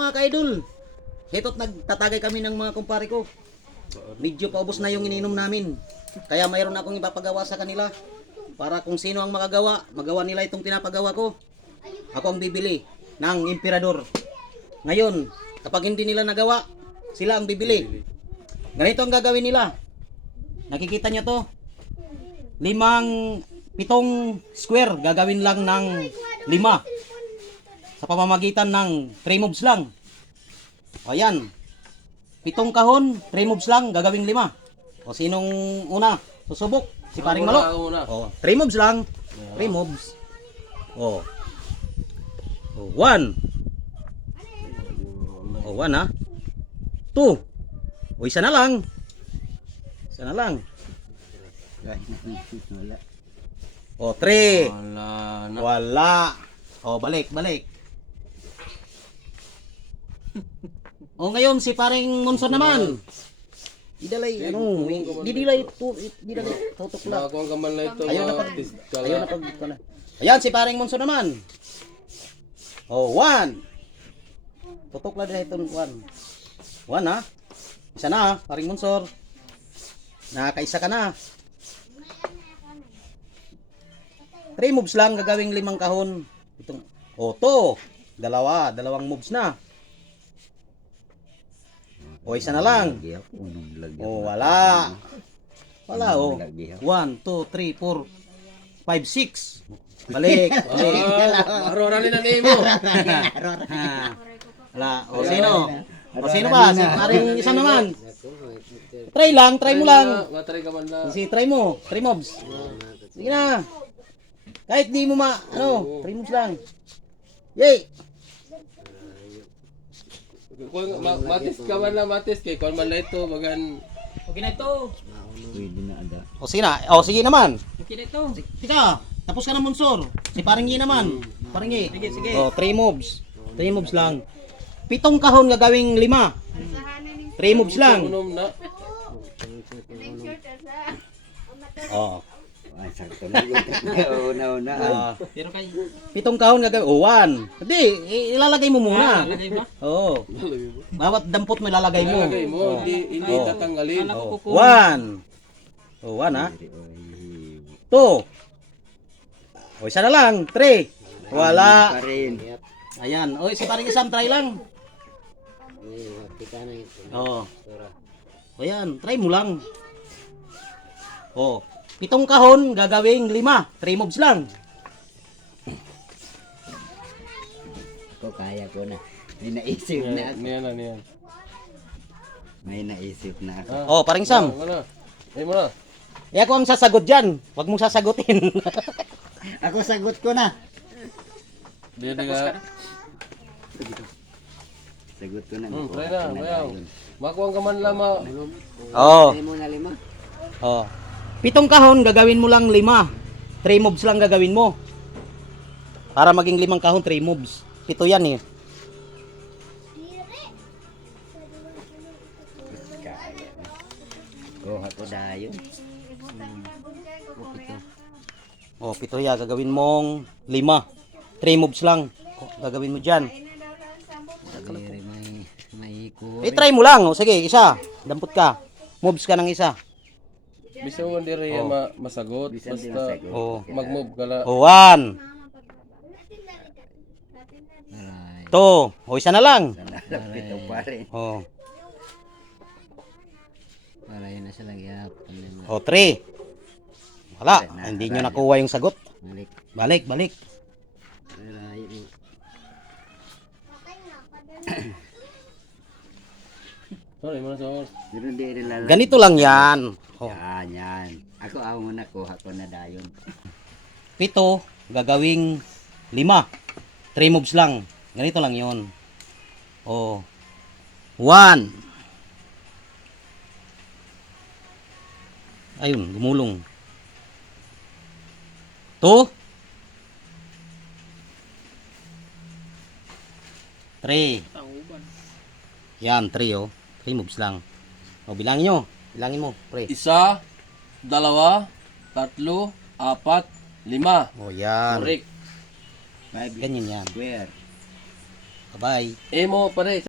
mga ka-idol. Ito't nagtatagay kami ng mga kumpare ko. Medyo paubos na yung ininom namin. Kaya mayroon akong ipapagawa sa kanila. Para kung sino ang magawa nila itong pinapagawa ko. Ako ang bibili ng emperador. Ngayon, kapag hindi nila nagawa, sila ang bibili. Ganito ang gagawin nila. Nakikita nyo to? 7 square. Gagawin lang ng 5. Sa pamamagitan ng 3 moves lang. O yan. 7 kahon, 3 moves lang, gagawing 5. O sinong una? Susubok? Si Paring Malo. O, 3 moves lang. 3 moves. O. O, 1. O, 1 ha. 2. O, isa na lang. Isa na lang. O, 3. Wala. O, balik. O ngayon si Paring Monson naman. Didalay tutok lang. Ako ang kaman na ito. Ayaw na pag. Ayan si Paring Monson naman. O 1. Tutok lang din ito 1. 1 ha. Isa na ha, Paring Monsor. Nakakaisa ka na. 3 moves lang gagawing 5 kahon. Itong to. Dalawang moves na. O isa na lang. O wala. Wala o. 1, 2, 3, 4, 5, 6. Balik. Marorali na name mo. Wala. O sino? O sino ba? Si Paring isa naman. Try mo lang. Matry ka man lang. Try mo. 3 mobs. Sige na. Kahit di mo 3 mobs lang. Yay! Matis ka man lang, matis kay kon man na ito, bagan. Okay na ito. Pwede na ada. O sige na. O sige naman. Okay na ito. Tika, tapos ka na Monsor. Si Paring Yi naman. Paring Yi. Sige. O 3 moves. 3 moves lang. 7 kahon gagawing 5. 3 moves lang. Unom na. O. Ay, sakto na. Una. Pero kay 7 kahon gagawin. O 1. Hindi, ilalagay mo muna. lagay ba? Oo. Bawat dampot mo ilalagay mo. Lagay mo, hindi tatanggalin. O 1. O 1 ha. 2. O isa na lang. 3. Wala. Pa rin. Ayan. O si Paring Isam, try lang. Oo. O yan, try mo lang. O. 7 kahon gagawing 5. 3 moves lang. Ko kaya ko na. May naisip na ako. Niyan. May naisip na ako. O, Paring Sam. Wala. Ay mo na. Ako ang sasagot dyan. Huwag mong sasagutin. Ako sagot ko na. Di ka. Sagot ko na. Try na, bayaw. Makuha ka man lang Oo. Ay mo na 5. Oh. 7 kahon gagawin mo lang 5. 3 moves lang gagawin mo. Para maging 5 kahon, 3 moves. 7 yan eh. Kuha ko dayon. Oh, 7 yan gagawin mong 5. 3 moves lang. Gagawin mo diyan. May ko. Try mo lang. O sige, isa. Dampot ka. Moves ka ng isa. Bisa mo hindi rin masagot. Bisan di Basta masagot. Oh. mag-move ka lang. O 1. 2. O isa na lang. Lapit ang pare. Oh. Para yun na siya lang yapon. O 3. Wala. Hindi nyo nakuha yung sagot. Balik. Balik. Sorry, mo na sa oras. Pero di rin lalaki. Ganito lang yan. Oh. Yan. Ako mo na kuha ko na dayon. 7 gagawing 5. 3 moves lang. Ganito lang yon. Oh. 1. Ayun, gumulong. 2. 3. Yan, 3 oh. 3 moves lang. O, bilangin nyo. Bilangin mo, pre. 1, 2, 3, 4, 5. O, yan. Correct. Five Ganyan yan. square. Bye-bye. Emo pare.